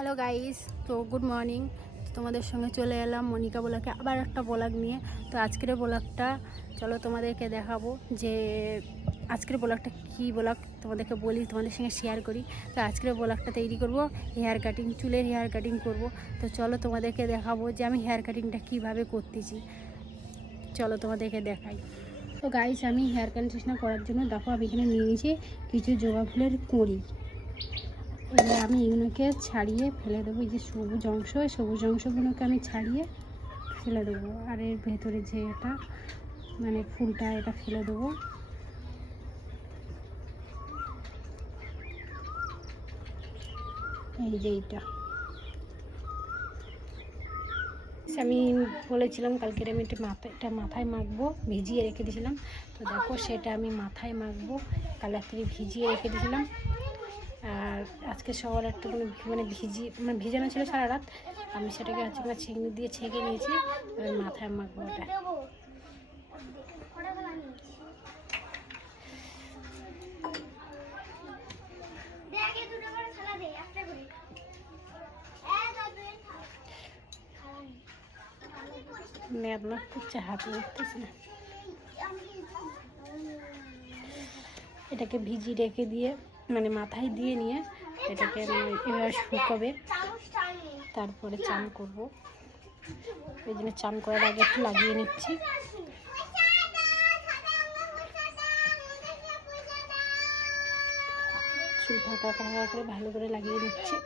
Hello guys, তো good morning. তোমাদের সঙ্গে চলে এলাম মনিকা ব্লগে আবার একটা ব্লগ নিয়ে। তো আজকের ব্লগটা চলো তোমাদেরকে দেখাবো যে আজকের ব্লগটা কী ব্লগ তোমাদেরকে বলি, তোমাদের সঙ্গে শেয়ার করি। তো আজকের ব্লগটা তৈরি করব হেয়ার কাটিং, চুলের হেয়ার কাটিং করব। তো চলো তোমাদেরকে দেখাবো যে আমি হেয়ার কাটিংটা কীভাবে করতেছি। চলো তোমাদেরকে দেখাই। তো গাইস, আমি হেয়ার কন্ডিশনার করার জন্য দেখো আমি এখানে নিয়ে নিয়েছি কিছু জবা ফুলের কুঁড়ি। এবার আমি এগুলোকে ছাড়িয়ে ফেলে দেবো। এই যে সবুজ অংশগুলোকে আমি ছাড়িয়ে ফেলে দেবো, আর এর ভেতরে যে এটা মানে ফুলটা এটা ফেলে দেবো। এই যে এইটা আমি বলেছিলাম কালকে আমি এটা মাথায় মাখবো, ভিজিয়ে রেখে দিয়েছিলাম। তো দেখো সেটা আমি মাথায় মাখবো, কাল রাত্রে ভিজিয়ে রেখে দিয়েছিলাম। আর আজকে সকাল একটা ভিজানো ছিল সারা রাত। আমি সেটাকে ছেঁকনি দিয়ে ছেঁকে নিয়েছি, এবার মাথায় মাখবো ওটা। আপনার কুচ্ছা হাত লাগতেছে না, এটাকে ভিজিয়ে রেখে দিয়ে মাথায় দিয়ে নিয়ে এটাকে এবার শুকাবে, তারপরে চান করবো। এই জন্য চান করার আগে একটু লাগিয়ে নিচ্ছি। চুল ফাঁকা করে ভালো করে লাগিয়ে নিচ্ছি।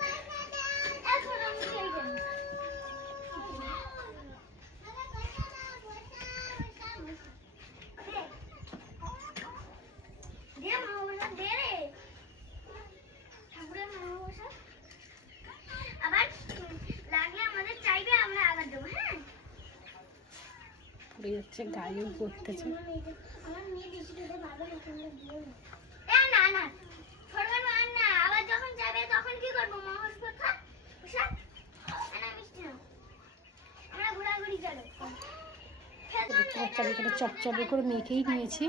যাচ্ছে গায়েও করতেছে। চপচপে করে মেখেই নিয়েছি,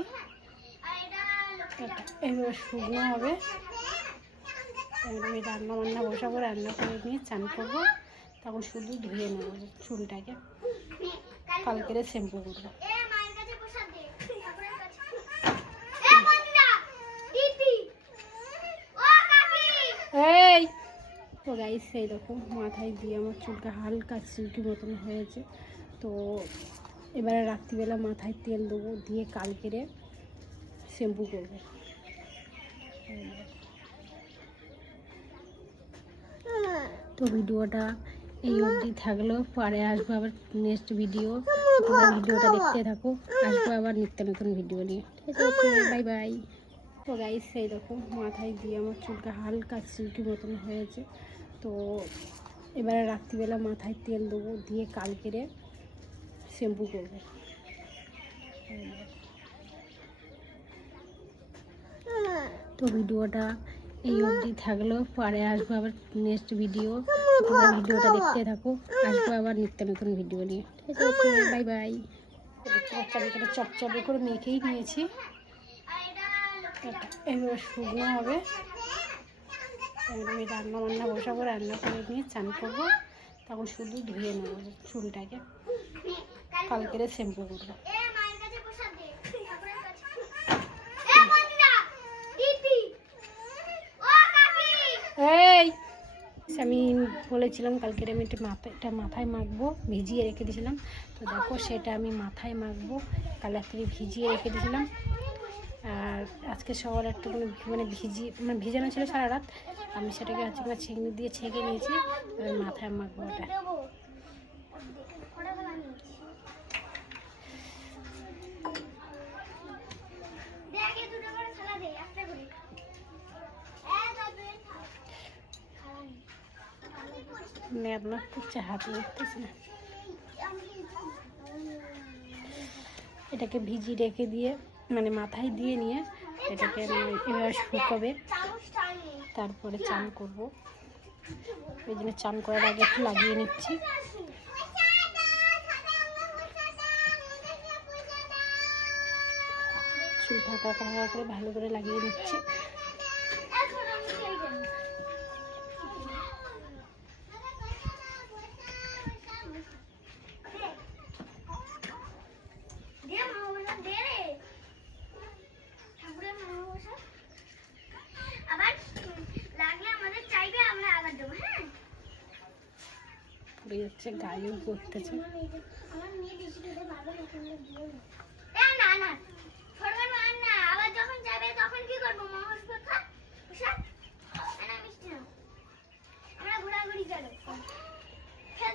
এবার শুকনো হবে। আমি রান্না বসাবো, রান্না করে নিয়ে চান করবো, তখন শুধু ধুয়ে নেবো চুলটাকে, কালকেরে শ্যাম্পু করবো। এই তো গাইস, এইরকম মাথায় দিয়ে আমার চুলটা হালকা সিল্কি মতন হয়েছে। তো এবারে রাত্রিবেলা মাথায় তেল দেবো, দিয়ে কালকেরে শ্যাম্পু করবো। তো ভিডিওটা এই অবধি থাকলো, পরে আসবো আবার নেক্সট ভিডিও। তোমরা ভিডিওটা দেখতে থাকো, আসবো আবার নিত্য নতুন ভিডিও নিয়ে। ঠিক আছে, বাই বাই। তো গাইস, এইরকম মাথায় দিয়ে আমার চুলটা হালকা সিল্কি মতন হয়েছে। তো এবারে রাত্রিবেলা মাথায় তেল দেবো, দিয়ে কালকেরে শ্যাম্পু করবো। তো ভিডিওটা এই অবধি থাকলো, পরে আসবো আবার নেক্সট ভিডিও। তোমরা ভিডিওটা দেখতে থাকো, আসবো আবার নিত্য নতুন ভিডিও নিয়ে। ঠিক আছে, বাই বাই। এখানে চপচপে করে মেখেই নিয়েছি, এবার শুকনো হবে। আমি রান্না বসাবো, রান্না করে নিয়ে চান করবো, তখন শুধু ধুয়ে নেবো চুলটাকে, কালকেরে শ্যাম্পু করবো। এই আমি বলেছিলাম কালকের আমি এটা মাথায় মাখবো, ভিজিয়ে রেখে দিয়েছিলাম। তো দেখো সেটা আমি মাথায় মাখবো, কাল রাত্রে ভিজিয়ে রেখে দিয়েছিলাম। আর আজকে সকাল একটা ভিজানো ছিল সারা রাত। আমি সেটাকে ছেঁকনি দিয়ে ছেঁকে নিয়েছি, এবার মাথায় মাখবো ওটা। আপনার কুচ্ছা হাত লাগতেছে না, এটাকে ভিজিয়ে রেখে দিয়ে মাথায় দিয়ে নিয়ে এটাকে এবার শুকাবে, তারপরে চান করবো। এই জন্য চান করার আগে একটু লাগিয়ে নিচ্ছি। চুল ফাঁকা করে ভালো করে লাগিয়ে নিচ্ছি। উড়ে যাচ্ছে, গায়েও পড়তেছে।